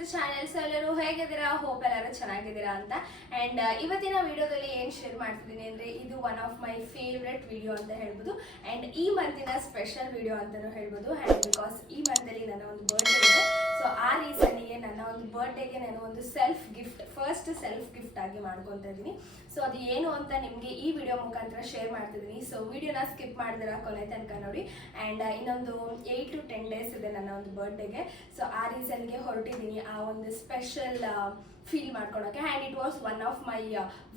To the channel. So ಎಲ್ಲರೂ ಹೇಗಿದ್ದೀರಾ? Hope ಎಲ್ಲರೂ ಚೆನ್ನಾಗಿದ್ದೀರಾ ಅಂತ. ಆ್ಯಂಡ್ ಇವತ್ತಿನ ವಿಡಿಯೋದಲ್ಲಿ ಏನು ಶೇರ್ ಮಾಡ್ತಿದ್ದೀನಿ ಅಂದರೆ ಇದು one of my favourite video ಅಂತ ಹೇಳ್ಬೋದು. ಆ್ಯಂಡ್ ಈ ಮಂತಿನ ಸ್ಪೆಷಲ್ ವಿಡಿಯೋ ಅಂತಲೂ ಹೇಳ್ಬೋದು. ಆ್ಯಂಡ್ ಬಿಕಾಸ್ ಈ ಮಂತಲ್ಲಿ ನನ್ನ ಒಂದು ಬರ್ಡೇ ಇದೆ. ಸೊ ಆ ರೀಸನ್ನಿಗೆ ನನ್ನ ಒಂದು ಬರ್ಡೇಗೆ ನಾನು ಒಂದು ಫಸ್ಟ್ ಸೆಲ್ಫ್ ಗಿಫ್ಟ್ ಆಗಿ ಮಾಡ್ಕೊತಾ ಇದ್ದೀನಿ. ಸೊ ಅದು ಏನು ಅಂತ ನಿಮಗೆ ಈ ವಿಡಿಯೋ ಮುಖಾಂತರ ಶೇರ್ ಮಾಡ್ತಿದ್ದೀನಿ. ಸೊ ವಿಡಿಯೋನ ಸ್ಕಿಪ್ ಮಾಡಿದಿರ ಕೊನೆ ತನಕ ನೋಡಿ. ಆ್ಯಂಡ್ ಇನ್ನೊಂದು 8 to 10 days ಇದೆ ನನ್ನ ಒಂದು ಬರ್ಡೇಗೆ. ಸೊ ಆ ರೀಸನ್ಗೆ ಹೊರಟಿದ್ದೀನಿ ಆ ಒಂದು ಸ್ಪೆಷಲ್ ಫೀಲ್ ಮಾಡ್ಕೊಳಕ್ಕೆ. And it was one of my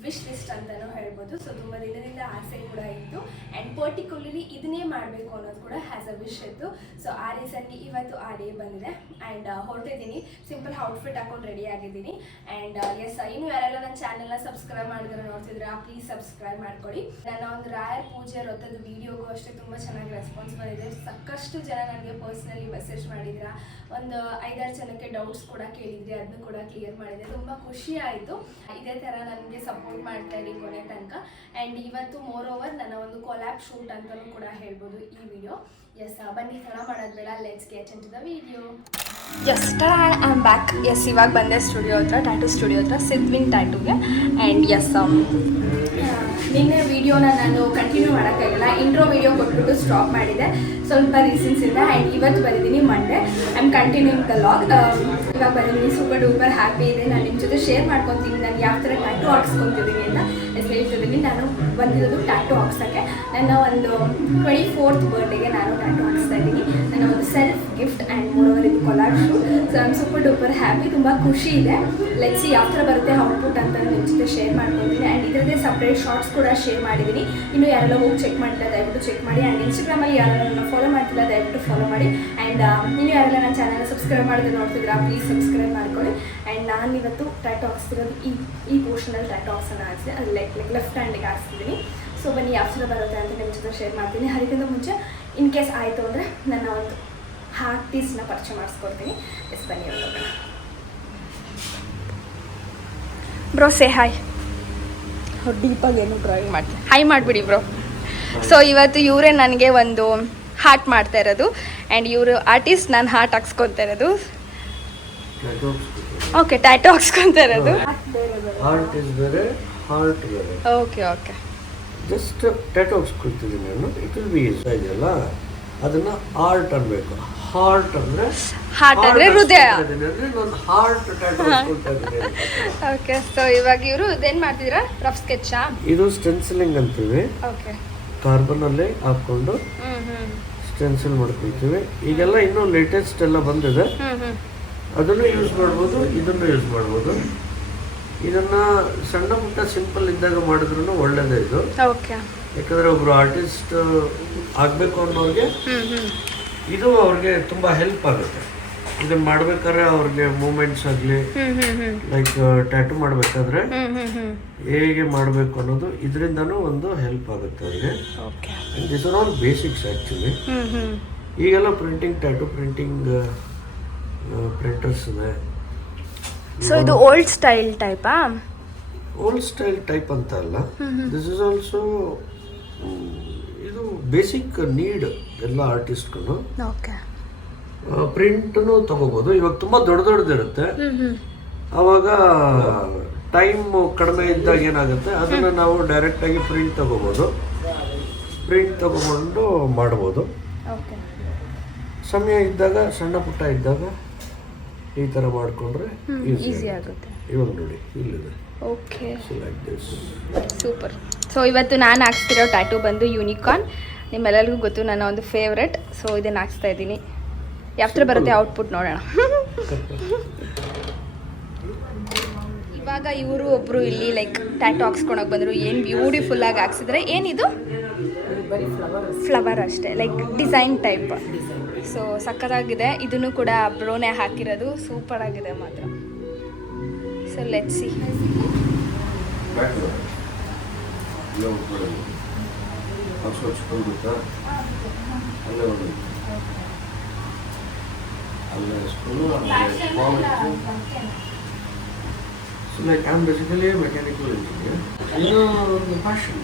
wish list ಅಂತಲೂ ಹೇಳ್ಬೋದು. ಸೊ ತುಂಬ ದಿನದಿಂದ ಆಸೆ ಕೂಡ ಇತ್ತು. ಆ್ಯಂಡ್ ಪರ್ಟಿಕ್ಯುಲರ್ಲಿ ಇದನ್ನೇ ಮಾಡಬೇಕು ಅನ್ನೋದು ಕೂಡ ಹ್ಯಾಸ್ ಅ ವಿಶ್ ಇತ್ತು. ಸೊ ಆ ರೀಸನ್ಗೆ ಇವತ್ತು ಆ ಡೇ ಬಂದಿದೆ. ಆ್ಯಂಡ್ ಹೊರಟಿದ್ದೀನಿ, ಸಿಂಪಲ್ ಔಟ್ಫಿಟ್ ಹಾಕೊಂಡು ರೆಡಿ ಆಗಿದ್ದೀನಿ. ಆ್ಯಂಡ್ ಎಸ್, ಇನ್ನು ಯಾರೆಲ್ಲ ನನ್ನ ಚಾನಲ್ನ ಸಬ್ಸ್ಕ್ರೈಬ್ ಮಾಡಿದ್ರೆ ನೋಡ್ತಿದ್ರೆ ಪ್ಲೀಸ್ ಸಬ್ಸ್ಕ್ರೈಬ್ ಮಾಡ್ಕೊಳ್ಳಿ. ನನ್ನ ಒಂದು ರಾಯರ್ ಪೂಜೆ ರಥದ ವಿಡಿಯೋಗೂ ಅಷ್ಟೇ ತುಂಬ ಚೆನ್ನಾಗಿ ರೆಸ್ಪಾನ್ಸ್ ಬಂದಿದೆ. ಸಾಕಷ್ಟು ಜನ ನನಗೆ ಪರ್ಸ್ನಲಿ ಮೆಸೇಜ್ ಮಾಡಿದ್ದೀರಾ. ಒಂದು 5-6 ಜನಕ್ಕೆ ಡೌಟ್ಸ್ ಕೂಡ ಕೇಳಿದ್ರಿ, ಅದನ್ನು ಕೂಡ ಕ್ಲಿಯರ್ ಮಾಡಿದೆ. ತುಂಬ ಖುಷಿ ಆಯಿತು. ಇದೇ ಥರ ನನಗೆ ಸಪೋರ್ಟ್ ಮಾಡ್ತಾ ಇರಿ ಕೊನೆ ತನಕ. ಆ್ಯಂಡ್ ಇವತ್ತು ಮೋರ್ ಓವರ್ ನನ್ನ ಒಂದು ಕೊಲ್ಯಾಬ್ ಶೂಟ್ ಅಂತಲೂ ಕೂಡ ಹೇಳ್ಬೋದು ಈ ವಿಡಿಯೋ. ಎಸ್, ಬನ್ನಿ ತಡ ಮಾಡೋದು ಬೇಡ, let's get into the video. Yes, I am back. Yes, ಇವಾಗ ಬಂದೆ ಸ್ಟುಡಿಯೋ ಹತ್ರ, ಟ್ಯಾಟೂ ಸ್ಟುಡಿಯೋ ಹತ್ರ, ಸಿದ್ವಿನ್ ಟ್ಯಾಟೂಗೆ. ಆ್ಯಂಡ್ ಎಸ್, ನಿನ್ನೆ ವಿಡಿಯೋನ ನಾನು ಕಂಟಿನ್ಯೂ ಮಾಡೋಕ್ಕಾಗಿಲ್ಲ. ಇಂಟ್ರೋ ವಿಡಿಯೋ ಕೊಟ್ಬಿಟ್ಟು ಸ್ಟಾಪ್ ಮಾಡಿದೆ ಸ್ವಲ್ಪ ರೀಸನ್ಸಿಂದ. ಆ್ಯಂಡ್ ಇವತ್ತು ಬಂದಿದ್ದೀನಿ Monday. I am continuing the log. ಇವಾಗ ಬಂದಿದ್ದೀನಿ, ಸೂಪರ್ ಡೂಪರ್ ಹ್ಯಾಪಿ ಇದೆ. ನಾನು ನಿಮ್ಮ ಜೊತೆ ಶೇರ್ ಮಾಡ್ಕೊತೀನಿ ನಾನು ಯಾವ ಥರ ಟ್ಯಾಟೂ ಹಾಕ್ಸ್ಕೊತಿದ್ದೀನಿ ಅಂತ ಹೇಳ್ತಿದ್ದೀನಿ. ನಾನು ಬಂದಿರೋದು ಟ್ಯಾಟೂ ಹಾಕ್ಸೋಕ್ಕೆ. ನನ್ನ ಒಂದು 24th ಬರ್ಡೇಗೆ ನಾನು ಟ್ಯಾಟೂ ಹಾಕ್ಸ್ತಾ ಇದ್ದೀನಿ. ನನ್ನ ಒಂದು ಸೆಲ್ಫ್ ಗಿಫ್ಟ್. ಆ್ಯಂಡ್ ಮೋರೋವರ್ ಇದು collab shoe. So I am super duper happy, ತುಂಬ ಖುಷಿ ಇದೆ. ಲೆಟ್ಸ್ ಯಾವ ಥರ ಬರುತ್ತೆ ಔಟ್ಪುಟ್ ಅಂತ ನಿಮ್ಮ ಜೊತೆ ಶೇರ್ ಮಾಡ್ಕೊತೀನಿ. ಆ್ಯಂಡ್ ಇದರದ್ದೇ ಸಪ್ರೇಟ್ ಶಾರ್ಟ್ಸ್ ಕೂಡ ಶೇರ್ ಮಾಡಿದ್ದೀನಿ. ಇನ್ನು ಯಾರೆಲ್ಲ ಹೋಗಿ ಚೆಕ್ ಮಾಡಿಲ್ಲ ದಯವಿಟ್ಟು ಚೆಕ್ ಮಾಡಿ. ಆ್ಯಂಡ್ ಇನ್ಸ್ಟಾಗ್ರಾಮಲ್ಲಿ ಯಾರೆಲ್ಲ ನನ್ನ ಫಾಲೋ ಮಾಡ್ತಿಲ್ಲ ದಯವಿಟ್ಟು ಫಾಲೋ ಮಾಡಿ. ಆ್ಯಂಡ್ ಇನ್ನು ಯಾರೆಲ್ಲ ನನ್ನ ಚಾನಲ್ ಸಬ್ಸ್ಕ್ರೈಬ್ ಮಾಡಿದ್ರೆ ನೋಡ್ತಿದ್ದೀರಾ ಪ್ಲೀಸ್ ಸಬ್ಸ್ಕ್ರೈಬ್ ಮಾಡ್ಕೊಳ್ಳಿ. ಆ್ಯಂಡ್ ನಾನು ಇವತ್ತು ಟ್ಯಾಟೂ ಹಾಕ್ಸ್ತಿರೋದು ಈ ಪೋರ್ಷನಲ್ಲಿ ಟ್ಯಾಟೂ ಹಾಕ್ಸೋಣ ಹಾಕ್ಸಿದೆ. ಅದು ಲೆಫ್ಟ್ ಹ್ಯಾಂಡಿಗೆ ಹಾಕ್ಸ್ತಿದ್ದೀನಿ. ಸೊ ಬನ್ನಿ ಯಾವ ಥರ ಬರುತ್ತೆ ಅಂತ ನಿಮ್ಮ ಜೊತೆ ಶೇರ್ ಮಾಡ್ತೀನಿ. ಅದಕ್ಕಿಂತ ಮುಂಚೆ ಇನ್ ಕೇಸ್ ಆಯಿತು ಅಂದರೆ ನನ್ನ ಒಂದು ಆರ್ಟಿಸ್ಟ್ನ ಪರಿಚಯ ಮಾಡಿಸ್ಕೊಡ್ತೀನಿ. ಎಸ್, ಬನ್ನಿ ಹೋಗೋಣ. Bro say hi. ಡೀಪಾಗಿ ಏನು ಡ್ರಾಯಿಂಗ್ ಮಾಡ್ತೀನಿ, ಹಾಯ್ ಮಾಡಿಬಿಡಿ ಬ್ರೋ. ಸೊ ಇವತ್ತು ಇವರೇ ನನಗೆ ಒಂದು ಹಾರ್ಟ್ ಮಾಡ್ತಾ ಇರೋದು. ಆ್ಯಂಡ್ ಇವರು ಆರ್ಟಿಸ್ಟ್, ನಾನು ಹಾರ್ಟ್ ಹಾಕ್ಸ್ಕೊತಾ ಇರೋದು. ಓಕೆ, ಟ್ಯಾಟೂ ಹಾಕ್ಸ್ಕೊತಾ ಇರೋದು. ಓಕೆ ಓಕೆ, ಜಸ್ಟ್ ಟ್ಯಾಟೂ ಹಾಕ್ಸ್ಕೊಳ್ತಿದ್ದೀನಿ ನಾನು. ಇಟ್ ವಿಲ್ ಬಿ ಈಸಿ ಇದೆಯಲ್ಲ, ಅದನ್ನ ಆರ್ಟ್ ಅನ್ಬೇಕು. ಹಾರ್ಟ್ ಅಂದ್ರೆ ಹೃದಯ. ನಾನು ಹಾರ್ಟ್ ಟ್ಯಾಟೂ ಹಾಕ್ಸ್ಕೊಳ್ತಾ ಇದ್ದೀನಿ. ಓಕೆ, ಸೊ ಇವಾಗ ಇವರು ಇದೇನು ಮಾಡ್ತಿದ್ದೀರಾ? ರಫ್ ಸ್ಕೆಚ್ಚಾ? ಇದು ಸ್ಟೆನ್ಸಿಲಿಂಗ್ ಅಂತೀವಿ. ಓಕೆ, ಕಾರ್ಬನ್ ಅಲ್ಲೇ ಹಾಕೊಂಡು ಸ್ಟೆನ್ಸಿಲ್ ಮಾಡ್ಕೊಳ್ತೀವಿ. ಈಗೆಲ್ಲ ಇನ್ನೂ ಲೇಟೆಸ್ಟ್ ಎಲ್ಲ ಬಂದಿದೆ. ಅದನ್ನು ಯೂಸ್ ಮಾಡ್ಬೋದು, ಇದನ್ನು ಯೂಸ್ ಮಾಡ್ಬೋದು. ಇದನ್ನ ಸಣ್ಣ ಪುಟ್ಟ ಸಿಂಪಲ್ ಇದ್ದಾಗ ಮಾಡಿದ್ರು ಒಳ್ಳೇದೇ ಇದು. ಯಾಕಂದ್ರೆ ಒಬ್ರು ಆರ್ಟಿಸ್ಟ್ ಆಗ್ಬೇಕು ಅನ್ನೋರಿಗೆ ಇದು ಅವ್ರಿಗೆ ತುಂಬಾ ಹೆಲ್ಪ್ ಆಗುತ್ತೆ. ಇದನ್ನ ಮಾಡ್ಬೇಕಾದ್ರೆ ಅವ್ರಿಗೆ ಮೂಮೆಂಟ್ಸ್ ಆಗಲಿ, ಲೈಕ್ ಟ್ಯಾಟೂ ಮಾಡ್ಬೇಕಾದ್ರೆ ಹೇಗೆ ಮಾಡಬೇಕು ಅನ್ನೋದು ಇದರಿಂದನೂ ಒಂದು ಹೆಲ್ಪ್ ಆಗುತ್ತೆ ಅವ್ರಿಗೆ. This are all basics actually. ಈಗೆಲ್ಲ ಪ್ರಿಂಟಿಂಗ್, ಟ್ಯಾಟೂ ಪ್ರಿಂಟಿಂಗ್ ಪ್ರಿಂಟರ್ಸ್ ಇದೆ. ಸೊ ಇದು ಓಲ್ಡ್ ಸ್ಟೈಲ್ ಟೈಪಾ? ಓಲ್ಡ್ ಸ್ಟೈಲ್ ಟೈಪ್ ಅಂತ ಅಲ್ಲ, ದಿಸ್ ಇಸ್ ಆಲ್ಸೋ ಇದು ಬೇಸಿಕ್ ನೀಡ್ ಎಲ್ಲ ಆರ್ಟಿಸ್ಟ್ಗೂ. ಪ್ರಿಂಟ್ನು ತಗೋಬೋದು. ಇವಾಗ ತುಂಬ ದೊಡ್ಡದಿರುತ್ತೆ, ಅವಾಗ ಟೈಮ್ ಕಡಿಮೆ ಇದ್ದಾಗ ಏನಾಗುತ್ತೆ ಅದನ್ನು ನಾವು ಡೈರೆಕ್ಟಾಗಿ ಪ್ರಿಂಟ್ ತಗೋಬೋದು. ಪ್ರಿಂಟ್ ತಗೊಂಡು ಮಾಡ್ಬೋದು. ಸಮಯ ಇದ್ದಾಗ, ಸಣ್ಣ ಪುಟ್ಟ ಇದ್ದಾಗ ಈ ಥರ ಮಾಡಿಕೊಂಡ್ರೆ ಈಸಿ ಆಗುತ್ತೆ. ಇವಾಗ ನೋಡಿ ಇಲ್ಲಿದೆ. Okay, super. ಸೊ ಇವತ್ತು ನಾನು ಹಾಕ್ಸ್ತಿರೋ ಟ್ಯಾಟೂ ಬಂದು ಯೂನಿಕಾರ್ನ್. ನಿಮ್ಮೆಲ್ಲರಿಗೂ ಗೊತ್ತು ನನ್ನ ಒಂದು ಫೇವ್ರೆಟ್. ಸೊ ಇದನ್ನು ಹಾಕ್ಸ್ತಾ ಇದ್ದೀನಿ. ಯಾವ ಥರ ಬರುತ್ತೆ ಔಟ್ಪುಟ್ ನೋಡೋಣ. ಇವಾಗ ಇವರು ಒಬ್ಬರು ಇಲ್ಲಿ ಲೈಕ್ ಟ್ಯಾಟೂ ಹಾಕ್ಸ್ಕೊಳಕ್ಕೆ ಬಂದರು. ಏನು ಬ್ಯೂಟಿಫುಲ್ಲಾಗಿ ಹಾಕ್ಸಿದ್ರೆ. ಏನಿದು? ಫ್ಲವರ್ ಅಷ್ಟೇ, ಲೈಕ್ ಡಿಸೈನ್ ಟೈಪ್. ಸೊ ಸಕ್ಕತ್ತಾಗಿದೆ. ಇದನ್ನು ಕೂಡ ಬ್ರೋನೇ ಹಾಕಿರೋದು. ಸೂಪರ್ ಆಗಿದೆ ಮಾತ್ರ. So let's see. So like I'm basically a mechanical engineer. ಒಂದು passion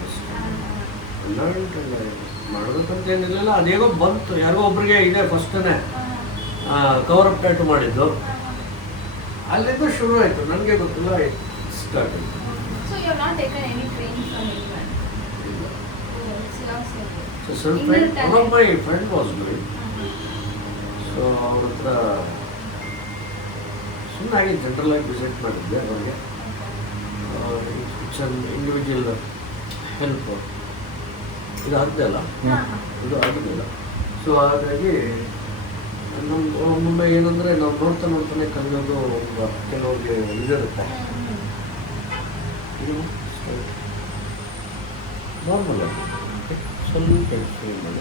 ಮಾಡಬೇಕಂತ ಏನಿಲ್ಲ, ಅದೇಗೋ ಬಂತು. ಯಾರಿಗೋ ಒಬ್ರಿಗೆ ಇದೆ ಫಸ್ಟನೇ ಕವರ್ ಅಪ್ ಟ್ಯಾಟೂ ಮಾಡಿದ್ದು. ಅಲ್ಲಿಂದ ಶುರು ಆಯಿತು, ನನಗೆ ಗೊತ್ತಿಲ್ಲ ಸ್ಟಾರ್ಟ್ ಆಯಿತು. So you have not taken any training from anyone? So one of my friend was doing. So ಅವ್ರ ಹತ್ರ ಸುಮ್ಮನೆ ಹಾಗೆ ಜನರಲ್ ಆಗಿ ವಿಸಿಟ್ ಮಾಡಿದ್ದೆ ಅವ್ರಿಗೆ. It's an individual help. ಇದು ಆಗದೆ ಅಲ್ಲ, ಇದು ಆಗೋದಿಲ್ಲ. ಸೊ ಹಾಗಾಗಿ ನಮ್ಮ ಮುಂದೆ ಏನಂದರೆ ನಾವು ನೋಡ್ತಾನೆ ಕಲಿಯೋದು ಕೆಲವ್ರಿಗೆ ಇದಿರುತ್ತೆ. ಇದು ನಾರ್ಮಲ್ ಆಗಿ ಸ್ವಲ್ಪ ಎಕ್ಸ್ಪ್ಲೇನ್ ಮಾಡಿ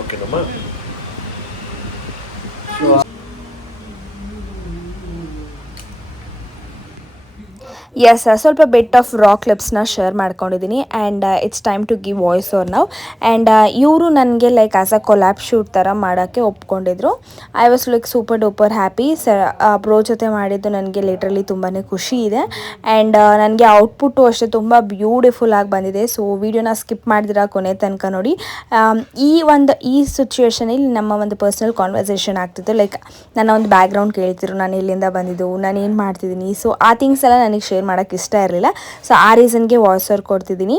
ಓಕೆನಮ್ಮ. ಸೊ ಎಸ್, ಸ್ವಲ್ಪ ಬಿಟ್ ಆಫ್ ರಾ ಕ್ಲಿಪ್ಸ್ನ ಶೇರ್ ಮಾಡ್ಕೊಂಡಿದ್ದೀನಿ and it's time to give voice over ನಾವು. ಆ್ಯಂಡ್ ಇವರು ನನಗೆ like as a collab shoot ಥರ ಮಾಡೋಕ್ಕೆ ಒಪ್ಕೊಂಡಿದ್ರು. I was like super duper happy. Bro ಜೊತೆ ಮಾಡಿದ್ದು ನನಗೆ ಲಿಟ್ರಲಿ ತುಂಬಾ ಖುಷಿ ಇದೆ. ಆ್ಯಂಡ್ ನನಗೆ ಔಟ್ಪುಟ್ಟು ಅಷ್ಟೇ ತುಂಬ ಬ್ಯೂಟಿಫುಲ್ ಆಗಿ ಬಂದಿದೆ. ಸೊ ವಿಡಿಯೋನ ಸ್ಕಿಪ್ ಮಾಡಿದಿರ ಕೊನೆ ತನಕ ನೋಡಿ. ಈ ಸಿಚುವೇಷನಲ್ಲಿ ನಮ್ಮ ಒಂದು ಪರ್ಸ್ನಲ್ ಕಾನ್ವರ್ಸೇಷನ್ ಆಗ್ತಿತ್ತು. ಲೈಕ್ ನನ್ನ ಒಂದು ಬ್ಯಾಕ್ಗ್ರೌಂಡ್ ಕೇಳ್ತಿದ್ರು, ನಾನು ಎಲ್ಲಿಂದ ಬಂದಿದ್ದು, ನಾನು ಏನು ಮಾಡ್ತಿದ್ದೀನಿ. ಸೊ ಆ ಥಿಂಗ್ಸ್ ಎಲ್ಲ ನನಗೆ ಶೇರ್ ಮಾಡೋಕ್ಕೆ ಇಷ್ಟ ಇರಲಿಲ್ಲ. ಸೊ ಆ ರೀಸನ್ಗೆ ವಾಯ್ಸ್ ಓವರ್ ಕೊಡ್ತಿದ್ದೀನಿ.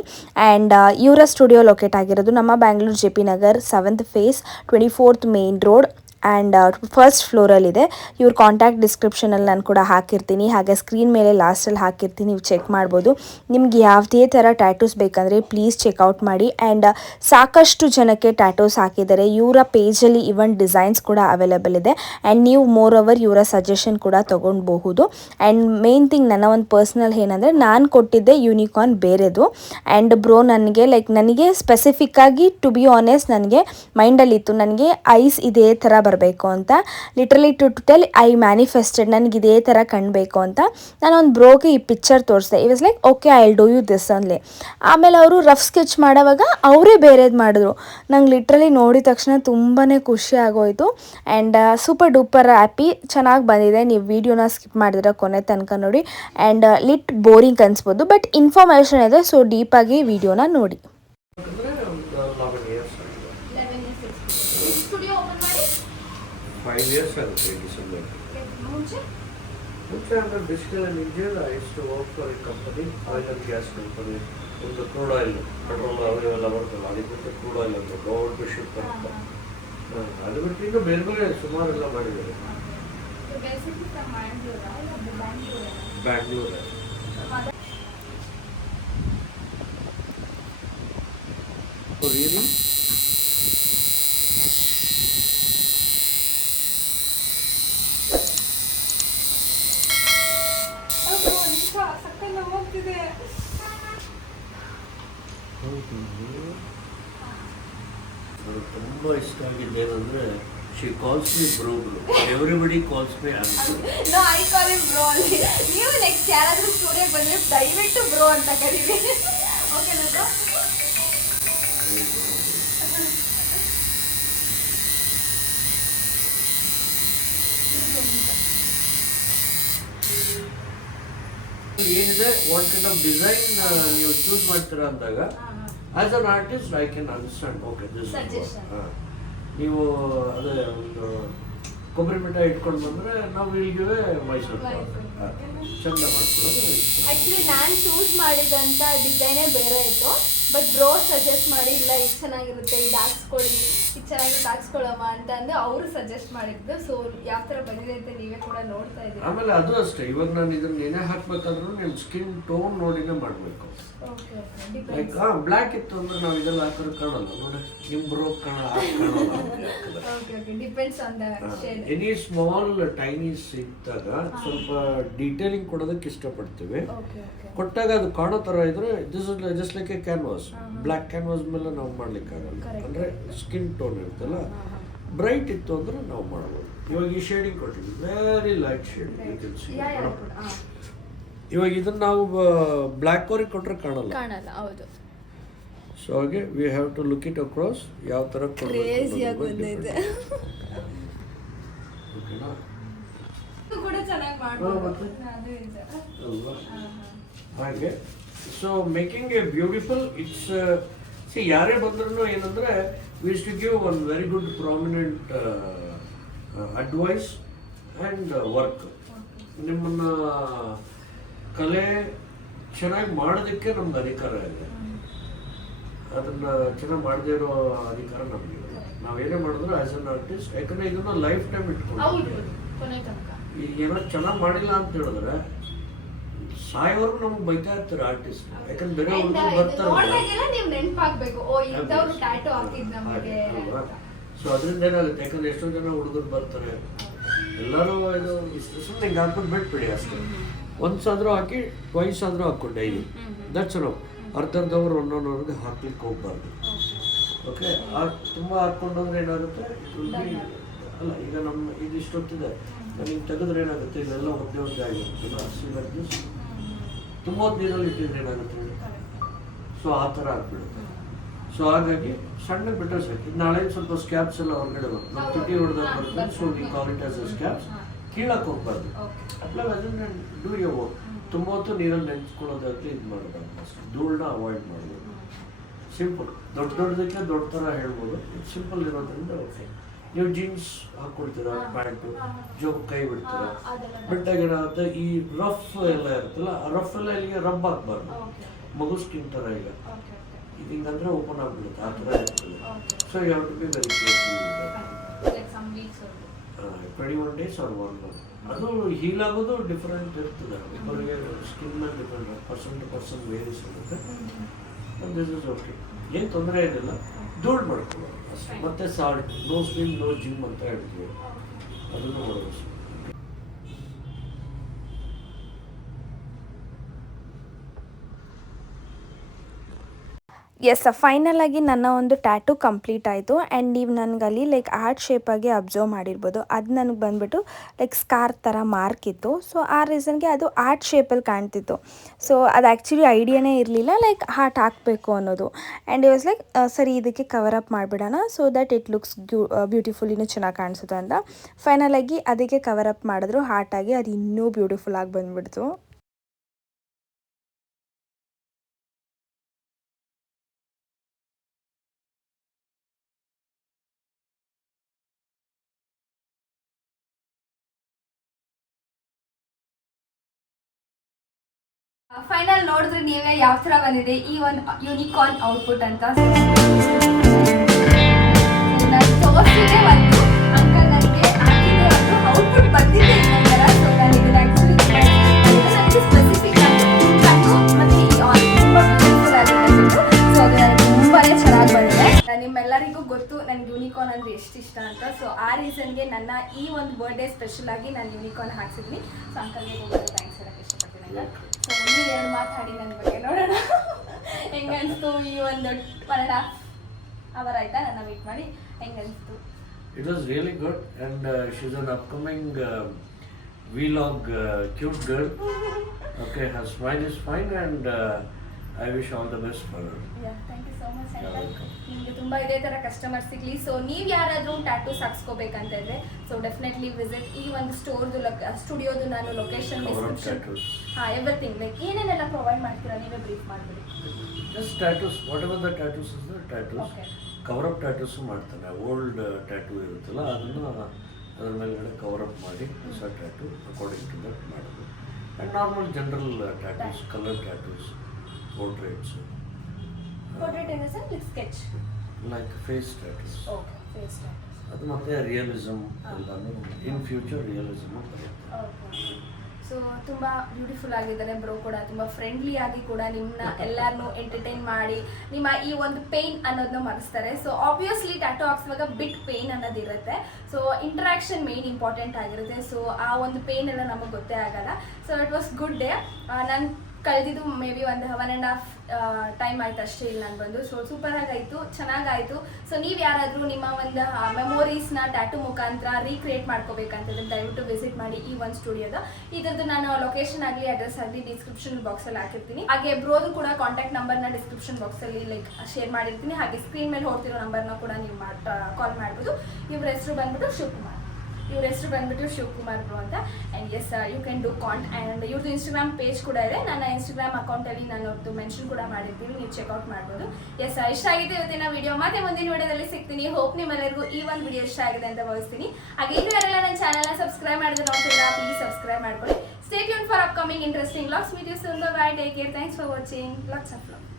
ಆ್ಯಂಡ್ ಇವರ ಸ್ಟುಡಿಯೋ ಲೊಕೇಟ್ ಆಗಿರೋದು ನಮ್ಮ Bangalore JP Nagar 7th phase 24th main road and first ಫ್ಲೋರಲ್ಲಿದೆ. ಇವ್ರ ಕಾಂಟ್ಯಾಕ್ಟ್ ಡಿಸ್ಕ್ರಿಪ್ಷನಲ್ಲಿ ನಾನು ಕೂಡ ಹಾಕಿರ್ತೀನಿ, ಹಾಗೆ ಸ್ಕ್ರೀನ್ ಮೇಲೆ ಲಾಸ್ಟಲ್ಲಿ ಹಾಕಿರ್ತೀನಿ, ನೀವು ಚೆಕ್ ಮಾಡ್ಬೋದು. ನಿಮ್ಗೆ ಯಾವುದೇ ಥರ ಟ್ಯಾಟೂಸ್ ಬೇಕಂದರೆ ಪ್ಲೀಸ್ ಚೆಕ್ಔಟ್ ಮಾಡಿ. ಆ್ಯಂಡ್ ಸಾಕಷ್ಟು ಜನಕ್ಕೆ ಟ್ಯಾಟೂಸ್ ಹಾಕಿದ್ದಾರೆ. ಇವರ ಪೇಜಲ್ಲಿ ಇವನ್ ಡಿಸೈನ್ಸ್ ಕೂಡ ಅವೈಲೇಬಲ್ ಇದೆ. ಆ್ಯಂಡ್ ನೀವು ಮೋರ್ ಓವರ್ ಇವರ ಸಜೆಷನ್ ಕೂಡ ತೊಗೊಳ್ಬಹುದು. ಆ್ಯಂಡ್ ಮೇನ್ ಥಿಂಗ್ ನನ್ನ ಒಂದು ಪರ್ಸ್ನಲ್ ಏನಂದರೆ, ನಾನು ಕೊಟ್ಟಿದ್ದೆ ಯೂನಿಕಾರ್ನ್ ಬೇರೆದು. ಆ್ಯಂಡ್ ಬ್ರೋ ನನಗೆ ಸ್ಪೆಸಿಫಿಕ್ಕಾಗಿ ಟು ಬಿ ಆನೆಸ್ಟ್ ನನಗೆ ಮೈಂಡಲ್ಲಿತ್ತು, ನನಗೆ ಐಸ್ ಇದೇ ಥರ ಬರಬೇಕು ಅಂತ. Literally to tell I manifested, ನನಗೆ ಇದೇ ಥರ ಕಾಣಬೇಕು ಅಂತ. ನಾನು ಒಂದು ಬ್ರೋಗೆ ಈ ಪಿಕ್ಚರ್ ತೋರಿಸಿದೆ. It was like okay, I will do you this ಅನ್ಲಿ. ಆಮೇಲೆ ಅವರು ರಫ್ ಸ್ಕೆಚ್ ಮಾಡೋವಾಗ ಅವರೇ ಬೇರೆದು ಮಾಡಿದ್ರು. ನಂಗೆ ಲಿಟ್ರಲಿ ನೋಡಿದ ತಕ್ಷಣ ತುಂಬಾ ಖುಷಿ ಆಗೋಯಿತು. ಆ್ಯಂಡ್ ಸೂಪರ್ ಡೂಪರ್ ಹ್ಯಾಪಿ, ಚೆನ್ನಾಗಿ ಬಂದಿದೆ. ನೀವು ವೀಡಿಯೋನ ಸ್ಕಿಪ್ ಮಾಡಿದ್ರೆ ಕೊನೆ ತನಕ ನೋಡಿ. ಆ್ಯಂಡ್ ಲಿಟ್ ಬೋರಿಂಗ್ ಅನಿಸ್ಬೋದು, ಬಟ್ ಇನ್ಫಾರ್ಮೇಷನ್ ಇದೆ. ಸೊ ಡೀಪಾಗಿ ವೀಡಿಯೋನ ನೋಡಿ. 5 years ಆಗುತ್ತೆ ಡಿಸೆಂಬರ್. ಮುಂಚೆ ಅಂದರೆ ಬೇಸಿಕಲಿ ಇಂಡಿಯಲ್ I use to work for a company, oil and gas company. ಒಂದು ಕ್ರೂಡ್ ಆಯಿಲ್, ಪೆಟ್ರೋಲ್ ಅವೆಲ್ಲ ಬರ್ತಲ್ಲ, ಅದಕ್ಕೆ ಬಿಟ್ಟು ಕ್ರೂಡ್ ಆಯಿಲ್ ಅಂತ ದೊಡ್ಡ ಶಿಪ್ ಬರುತ್ತೆ. ಅದು ಬಿಟ್ಟು ಇನ್ನೂ ಬೇರೆ ಬೇರೆ ಸುಮಾರೆಲ್ಲ ಮಾಡಿದ್ದಾರೆ. ಬ್ಯಾಂಗ್ಳೂರ್ ರಿಯಲಿ ತುಂಬ ಇಷ್ಟ ಆಗಿದ್ದು ಏನಂದ್ರೆ, she calls me bro. Everybody calls me no, I call him bro ಅಲ್ಲಿ. ನೀವು ನೆಕ್ಸ್ಟ್ ಯಾರಾದ್ರೂ ಸ್ಟುಡಿಯೋಗೆ ಬಂದ್ರೆ ದಯವಿಟ್ಟು ಬ್ರೋ ಅಂತ ಕರೀರಿ. ಓಕೆನಾ ಬ್ರೋ? ಏನಿದೆ, ವಾಟ್ ಕೈಂಡ್ ಆಫ್ ಡಿಸೈನ್ ನೀವು ಚೂಸ್ ಮಾಡ್ತೀರಾ ಅಂದಾಗ as an artist I can understand. Okay, this ನೀವು ಅದೇ ಒಂದು ಕೊಬ್ಬರಿ ಮಿಠಾಯಿ ಇಟ್ಕೊಂಡು ಬಂದರೆ ನಾವು ಇಲ್ಲಿಗೆ ಮೈಸೂರು ಚಂದ ಮಾಡ್ಕೊಳ್ಳೋದು. ಆ್ಯಕ್ಚುಲಿ ನಾನು ಚೂಸ್ ಮಾಡಿದಂಥ ಡಿಸೈನೇ ಬೇರೆ ಇತ್ತು, ಬಟ್ ಬ್ರೋ ಸಜೆಸ್ಟ್ ಮಾಡಿ, ಇಲ್ಲ ಇದು ಚೆನ್ನಾಗಿರುತ್ತೆ, ಇದು ಹಾಕ್ಸ್ಕೊಳ್ಳಿ, ಇದು ಚೆನ್ನಾಗಿರುತ್ತೆ ಹಾಕ್ಸ್ಕೊಳ್ಳಮ್ಮ ಅಂತ ಅಂದು ಅವರು ಸಜೆಸ್ಟ್ ಮಾಡಿದ್ದು. ಸೊ ಯಾವ ಥರ ಬಂದಿದೆ ಅಂತ ನೀವೇ ಕೂಡ ನೋಡ್ತಾ ಇದ್ದೀವಿ. ಆಮೇಲೆ ಅದು ಅಷ್ಟೇ, ಇವಾಗ ನಾನು ಇದನ್ನ ಏನೇ ಹಾಕ್ಬೇಕಂದ್ರೂ ನಿಮ್ಮ ಸ್ಕಿನ್ ಟೋನ್ ನೋಡಿನೇ ಮಾಡಬೇಕು. ಲೈಕ್ ಬ್ಲ್ಯಾಕ್ ಇತ್ತು ಅಂದ್ರೆ ನಾವು ಇದೆಲ್ಲ ಹಾಕಿದ್ರೆ ಕಾಣಲ್ಲ ನೋಡಿ, ನಿಮ್ಮ ಬ್ರೋ ಎನಿ ಸ್ಮಾಲ್ ಟೈನೀಸ್ ಇದ್ದಾಗ ಸ್ವಲ್ಪ ಡೀಟೇಲಿಂಗ್ ಕೊಡೋದಕ್ಕೆ ಇಷ್ಟಪಡ್ತೀವಿ. ಕೊಟ್ಟಾಗ ಅದು ಕಾಣೋ ಥರ ಇದ್ರೆ this is just like A canvas. Black canvas ಮೇಲೆ ನಾವು ಮಾಡ್ಲಿಕ್ಕಾಗಲ್ಲ, ಅಂದರೆ ಸ್ಕಿನ್ ಟೋನ್ ಇರುತ್ತಲ್ಲ, ಬ್ರೈಟ್ ಇತ್ತು ಅಂದ್ರೆ ನಾವು ಮಾಡ್ಬೋದು. ಇವಾಗ ಈ ಶೇಡಿಂಗ್ ಕೊಟ್ಟಿದ್ವಿ, ವೆರಿ ಲೈಟ್ ಶೇಡಿಂಗ್. ಇವಾಗ ಇದನ್ನ ನಾವು ಬ್ಲ್ಯಾಕ್ ಅವ್ರಿಗೆ ಕೊಟ್ಟರೆ ಕಾಣಲ್ಲ. ಹೌದು. ಸೊ ಹಾಗೆ we have to look it across ಯಾವ ಥರ ಬಂದೈತೆ. ಹಾಗೆ so making a beautiful, it's see ಯಾರೇ ಬಂದ್ರೂ ಏನಂದರೆ wish to give one very good prominent advice and work. ನಿಮ್ಮನ್ನು ಕಲೆ ಚೆನ್ನಾಗಿ ಮಾಡೋದಕ್ಕೆ ನಮ್ಗೆ ಅಧಿಕಾರ ಇದೆ. ಅದನ್ನು ಚೆನ್ನಾಗಿ ಮಾಡದೇ ಇರೋ ಅಧಿಕಾರ ನಮಗೆ. ನಾವೇನೇ ಮಾಡಿದ್ರು ಆ್ಯಸ್ ಅನ್ ಆರ್ಟಿಸ್ಟ್, ಯಾಕಂದರೆ ಇದನ್ನು ಲೈಫ್ ಟೈಮ್ ಇಟ್ಕೊಂಡು ಈಗ ಏನೋ ಚೆನ್ನಾಗಿ ಮಾಡಿಲ್ಲ ಅಂತ ಹೇಳಿದ್ರೆ ಸಾಯೋವರೆಗೂ ನಮ್ಗೆ ಬೈತಾ ಇರ್ತಾರೆ ಆರ್ಟಿಸ್ಟ್. ಯಾಕಂದ್ರೆ ಬೇರೆ ಹುಡುಗರು ಬರ್ತಾರೆ. ಸೊ ಅದರಿಂದ ಏನಾಗುತ್ತೆ, ಯಾಕಂದ್ರೆ ಎಷ್ಟೋ ಜನ ಹುಡುಗರು ಬರ್ತಾರೆ, ಎಲ್ಲರೂ ಇದು ಇಷ್ಟು ಸುಮ್ಮನೆ ಹಿಂಗೆ ಹಾಕೊಂಡು ಬಿಟ್ಬಿಡಿ ಅಷ್ಟೇ. ಒಂದ್ಸಾದ್ರೂ ಹಾಕಿ ಟ್ವೈಸ್ ಆದರೂ ಹಾಕ್ಕೊಂಡು ಡೈಲಿ, ದಟ್ಸ್ ನೋ. ಅರ್ಧರ್ಧವ್ರು ಒಂದೊಂದವ್ರಿಗೆ ಹಾಕ್ಲಿಕ್ಕೆ ಹೋಗ್ಬಾರ್ದು. ಓಕೆ, ತುಂಬ ಹಾಕ್ಕೊಂಡೋದ್ರೆ ಏನಾಗುತ್ತೆ, ಅಲ್ಲ ಈಗ ನಮ್ಮ ಇದಿಷ್ಟೊತ್ತಿದೆ ನೀವು ತೆಗೆದ್ರೆ ಏನಾಗುತ್ತೆ, ಇದೆಲ್ಲ ಒಂದೇ ಆಗಿರುತ್ತಲ್ಲ, ಹಸಿವಾಗಿ ತುಂಬ ಹೊತ್ತು ನೀರಲ್ಲಿ ಇಟ್ಟಿದ್ರೆ ಏನಾಗುತ್ತೆ. ಸೊ ಆ ಥರ ಆಗ್ಬಿಡುತ್ತೆ. ಸೊ ಹಾಗಾಗಿ ಸಣ್ಣ ಬಿಟ್ಟರೆ ಸಾಕು. ನಾಳೆ ಸ್ವಲ್ಪ ಸ್ಕ್ಯಾಬ್ಸ್ ಎಲ್ಲ ಹೊರಗಡೆ ಬರುತ್ತೆ, ನಾವು ತುಟಿ ಹೊಡೆದಾಗ ಬರ್ತದೆ. So we call it as a scabs. ಕೀಳಕ್ಕೆ ಹೋಗ್ಬಾರ್ದು. ಅದನ್ನ ಡೂ ಯೋ ವರ್ಕ್. ತುಂಬ ಹೊತ್ತು ನೀರಲ್ಲಿ ನೆನೆಸ್ಕೊಳ್ಳೋದಾಗಲಿ ಇದು ಮಾಡೋದು ಅಷ್ಟೇ. ಧೂಳನ್ನ ಅವಾಯ್ಡ್ ಮಾಡ್ಬೋದು. ಸಿಂಪಲ್. ದೊಡ್ಡದಕ್ಕೆ ದೊಡ್ಡ ಥರ ಹೇಳ್ಬೋದು. ಸಿಂಪಲ್ ಇರೋದ್ರಿಂದ ಓಕೆ. ನೀವು ಜೀನ್ಸ್ ಹಾಕ್ಕೊಳ್ತೀರ, ಪ್ಯಾಂಟು, ಜೋಬ್ ಕೈ ಬಿಡ್ತೀರ, ಬಿಟ್ಟಾಗ ಏನಾಗುತ್ತೆ, ಈ ರಫ್ ಎಲ್ಲ ಇರುತ್ತಲ್ಲ, ಆ ರಫ್ ಎಲ್ಲ ಇಲ್ಲಿಗೆ ರಬ್ ಹಾಕ್ಬಾರ್ದು. ಮಗು ಸ್ಕಿನ್ ಥರ ಈಗ ಹಿಂಗಂದ್ರೆ ಓಪನ್ ಆಗ್ಬಿಡುತ್ತೆ, ಆ ಥರ ಇರ್ತದೆ. So you have to be very careful. 21 days or 1 month. ಅದು ಹೀಲ್ ಆಗೋದು ಡಿಫ್ರೆಂಟ್ ಇರ್ತದೆ. ಒಬ್ಬರಿಗೆ ಸ್ಕಿನ್ ಮೇಲೆ different, person to person various ಇರುತ್ತೆ. ದಿಸ್ ಇಸ್ ಓಕೆ, ಏನು ತೊಂದರೆ ಏನಿಲ್ಲ. ಧೂಳು ಮಾಡ್ಕೊಳ್ಳೋದು ಅಷ್ಟೇ. ಮತ್ತೆ salt, no swim no gym ಅಂತ ಹೇಳ್ತೀವಿ, ಅದನ್ನು ಮಾಡೋದು. ಎಸ್, ಫೈನಲ್ ಆಗಿ ನನ್ನ ಒಂದು ಟ್ಯಾಟೂ ಕಂಪ್ಲೀಟ್ ಆಯಿತು. ಆ್ಯಂಡ್ ನೀವು ನನಗಲ್ಲಿ ಲೈಕ್ ಆರ್ಟ್ ಶೇಪಾಗಿ ಅಬ್ಸರ್ವ್ ಮಾಡಿರ್ಬೋದು, ಅದು ನನಗೆ ಬಂದುಬಿಟ್ಟು ಲೈಕ್ ಸ್ಕಾರ್ ಥರ ಮಾರ್ಕ್ ಇತ್ತು. ಸೊ ಆ ರೀಸನ್ಗೆ ಅದು ಆರ್ಟ್ ಶೇಪಲ್ಲಿ ಕಾಣ್ತಿತ್ತು. ಸೊ ಅದು ಆ್ಯಕ್ಚುಲಿ ಐಡಿಯಾನೇ ಇರಲಿಲ್ಲ ಲೈಕ್ ಹಾರ್ಟ್ ಹಾಕಬೇಕು ಅನ್ನೋದು. ಆ್ಯಂಡ್ ಇಟ್ ವಾಸ್ ಲೈಕ್ ಸರಿ ಇದಕ್ಕೆ ಕವರ್ ಅಪ್ ಮಾಡಿಬಿಡೋಣ so that it looks beautiful, ಇನ್ನೂ ಚೆನ್ನಾಗಿ ಕಾಣಿಸುತ್ತೆ ಅಂತ. ಫೈನಲ್ ಆಗಿ ಅದಕ್ಕೆ ಕವರ್ ಅಪ್ ಮಾಡಿದ್ರು ಹಾರ್ಟಾಗಿ, ಅದು ಇನ್ನೂ ಬ್ಯೂಟಿಫುಲ್ ಆಗಿ ಬಂದುಬಿಡ್ತು. ಫೈನಲ್ ನೋಡಿದ್ರೆ ನೀವೇ ಯಾವ ಥರ ಬಂದಿದೆ ಈ ಒಂದು ಯೂನಿಕಾರ್ನ್ ಔಟ್ಪುಟ್ ಅಂತ. ತೋರಿಸಿದೆ ಒಂದು ಅಂಕಲ್ ನನಗೆ ಹಾಕಿದೆ, ಒಂದು ಔಟ್ಪುಟ್ ಬಂದಿದೆ ಇನ್ನೊಂದರ. ಸೊ ನಾನು ಇದನ್ನ ಆ್ಯಕ್ಚುಲಿ ನನಗೆ ಸ್ಪೆಸಿಫಿಕ್ ಆಗಿ ಕಣ್ಣು ಮತ್ತು ಈ ಆಯಿಲ್ ತುಂಬ ಬ್ಯೂಟಿಫುಲ್ ಆಗಿತ್ತು. ಸೊ ಅದು ನನಗೆ ತುಂಬಾ ಚೆನ್ನಾಗಿ ಬಂದಿದೆ. ನಿಮ್ಮೆಲ್ಲರಿಗೂ ಗೊತ್ತು ನನಗೆ ಯೂನಿಕಾರ್ನ್ ಅಂದರೆ ಎಷ್ಟು ಇಷ್ಟ ಅಂತ. ಸೊ ಆ ರೀಸನ್ಗೆ ನನ್ನ ಈ ಒಂದು ಬರ್ಡೇ ಸ್ಪೆಷಲ್ ಆಗಿ ನಾನು ಯೂನಿಕಾರ್ನ್ ಹಾಕ್ಸಿದ್ನಿ. ಸೊ ಅಂಕಲ್ಗೆ ಹೋಗೋದು ಥ್ಯಾಂಕ್ಸ್ ಹೇಳಕ್ಕೆ ಇಷ್ಟಪಡ್ತೀನಿ. ಸೊ ಒಂದು ಎರಡು ಮಾತಾಡಿ ನನ್ನ ಬಗ್ಗೆ ನೋಡೋಣ ಹೆಂಗೆ ಅನಿಸ್ತು ಈ ಒಂದು 1.5 hour ಆಯ್ತಾ ನನ್ನ ವೇಟ್ ಮಾಡಿ, ಹೆಂಗೆ ಅನಿಸ್ತು? It was really good and she's an upcoming vlog cute girl. Okay, her smile is fine and I wish all the best for her. Yeah, thank you so much uncle. ನಿಮಗೆ ತುಂಬ ಇದೇ ಥರ customer ಸಿಗಲಿ. So ನೀವು ಯಾರಾದರೂ tattoos ಹಾಕ್ಸ್ಕೋಬೇಕಂತ ಇದ್ರೆ so definitely visit ಈ ಒಂದು ಸ್ಟೋರ್ದು ಸ್ಟುಡಿಯೋದು ನಾನು ಲೊಕೇಶನ್ ಡಿಸ್ಕ್ರಿಪ್ಷನ್ ಎವ್ರಿಥಿಂಗ್ ಲೈಕ್ ಏನೇನೆಲ್ಲ ಪ್ರೊವೈಡ್ ಮಾಡ್ತೀರಾ ನೀವೇ ಬ್ರೀಫ್ ಮಾಡಿಬಿಡಿ. Just tattoos, whatever the tattoos is the tattoos. Okay. Cover up tattoos ಮಾಡ್ತಾನೆ. ಓಲ್ಡ್ ಟ್ಯಾಟೂ ಇರುತ್ತಲ್ಲ ಅದನ್ನು ಅದ್ರ ಮೇಲ್ಗಡೆ ಕವರ್ ಅಪ್ ಮಾಡಿ ಹೊಸ ಟ್ಯಾಟೂ ಅಕಾರ್ಡಿಂಗ್ ಟು ದಟ್ ಮಾಡೋದು. And normal general tattoos, colour tattoos, portraits. Portrait in the sense like sketch, like face tattoos. Okay, face tattoos. ಅದು ಮತ್ತೆ ರಿಯಲಿಸಮ್ ಎಲ್ಲನೂ ಇನ್ ಫ್ಯೂಚರ್ ರಿಯಲಿಸಮ್ ಬರುತ್ತೆ. ಓಕೆ. ಸೊ ತುಂಬ beautiful ಆಗಿದ್ದಾನೆ bro ಕೂಡ, ತುಂಬ friendly ಆಗಿ ಕೂಡ ನಿಮ್ಮನ್ನ ಎಲ್ಲರನ್ನೂ ಎಂಟರ್ಟೈನ್ ಮಾಡಿ ನಿಮ್ಮ ಈ ಒಂದು ಪೇಯ್ನ್ ಅನ್ನೋದನ್ನ ಮರೆಸ್ತಾರೆ. ಸೊ ಆಬ್ವಿಯಸ್ಲಿ ಟ್ಯಾಟೂ ಹಾಕ್ಸುವಾಗ ಬಿಟ್ ಪೇಯ್ನ್ ಅನ್ನೋದಿರುತ್ತೆ. ಸೊ ಇಂಟ್ರಾಕ್ಷನ್ ಮೇನ್ ಇಂಪಾರ್ಟೆಂಟ್ ಆಗಿರುತ್ತೆ. ಸೊ ಆ ಒಂದು ಪೇಯ್ನ್ ಎಲ್ಲ ನಮಗೆ ಗೊತ್ತೇ ಆಗಲ್ಲ. So it was good day. ನಾನು ಕಳೆದಿದ್ದು ಮೇ ಬಿ ಒಂದು 1.5 ಟೈಮ್ ಆಯ್ತು ಅಷ್ಟೇ ಇಲ್ಲಿ ನಾನು ಬಂದು. ಸೊ ಸೂಪರಾಗಾಯಿತು, ಚೆನ್ನಾಗಾಯಿತು. ಸೊ ನೀವು ಯಾರಾದರೂ ನಿಮ್ಮ ಒಂದು ಮೆಮೊರೀಸ್ನ ಟ್ಯಾಟೂ ಮುಖಾಂತರ ರೀಕ್ರಿಯೇಟ್ ಮಾಡ್ಕೋಬೇಕಂತಂದ್ರೆ ದಯವಿಟ್ಟು ವಿಸಿಟ್ ಮಾಡಿ ಈ ಒಂದು ಸ್ಟುಡಿಯೋದು. ಇದ್ರದ್ದು ನಾನು ಲೊಕೇಶನ್ ಆಗಲಿ ಅಡ್ರೆಸ್ ಆಗಲಿ ಡಿಸ್ಕ್ರಿಪ್ಷನ್ ಬಾಕ್ಸಲ್ಲಿ ಹಾಕಿರ್ತೀನಿ. ಹಾಗೆ ಬ್ರೋದು ಕೂಡ ಕಾಂಟ್ಯಾಕ್ಟ್ ನಂಬರ್ನ ಡಿಸ್ಕ್ರಿಪ್ಷನ್ ಬಾಕ್ಸಲ್ಲಿ ಲೈಕ್ ಶೇರ್ ಮಾಡಿರ್ತೀನಿ. ಹಾಗೆ ಸ್ಕ್ರೀನ್ ಮೇಲೆ ಹೊಡ್ತಿರೋ ನಂಬರ್ನ ಕೂಡ ನೀವು ಕಾಲ್ ಮಾಡ್ಬೋದು. ಇವ್ರ ಹೆಸರು ಬಂದ್ಬಿಟ್ಟು ಶಿವಕುಮಾರ್. ಇವ್ರ ಹೆಸರು ಬಂದ್ಬಿಟ್ಟು ಶಿವಕುಮಾರ್ ಬ್ರೋ ಅಂತ. And yes you can do and ಇವ್ರದ್ದು ಇನ್ಸ್ಟಾಗ್ರಾಮ್ ಪೇಜ್ ಕೂಡ ಇದೆ. ನನ್ನ ಇನ್ಸ್ಟಾಗ್ರಾಮ್ ಅಕೌಂಟಲ್ಲಿ ನಾನು ಅವ್ರದ್ದು ಮೆನ್ಷನ್ ಕೂಡ ಮಾಡಿರ್ತೀನಿ, ನೀವು ಚೆಕ್ಔಟ್ ಮಾಡ್ಬೋದು. ಎಸ್ ಇಷ್ಟ ಆಗಿದೆ ಇವತ್ತಿನ ವಿಡಿಯೋ. ಮತ್ತೆ ಮುಂದಿನ ವಿಡಿಯೋದಲ್ಲಿ ಸಿಗ್ತೀನಿ. ಹೋಪ್ ನಿಮ್ಮೆಲ್ಲರಿಗೂ ಈ ಒಂದು ವಿಡಿಯೋ ಇಷ್ಟ ಆಗಿದೆ ಅಂತ ಭಾವಿಸ್ತೀನಿ. ಹಾಗೆ ಇನ್ನೂ ಯಾರೆಲ್ಲ ನನ್ನ ಚಾನಲ್ನ ಸಬ್ಸ್ಕ್ರೈಬ್ ಮಾಡಿದ್ರೆ ನೋಡ್ತೀರಾ, ಪ್ಲೀಸ್ ಸಬ್ಸ್ಕ್ರೈಬ್ ಮಾಡ್ಕೊಳ್ಳಿ. Stay tuned for upcoming interesting vlogs. Meet you soon. Bye bye. Take care. Thanks for watching. Lots of love.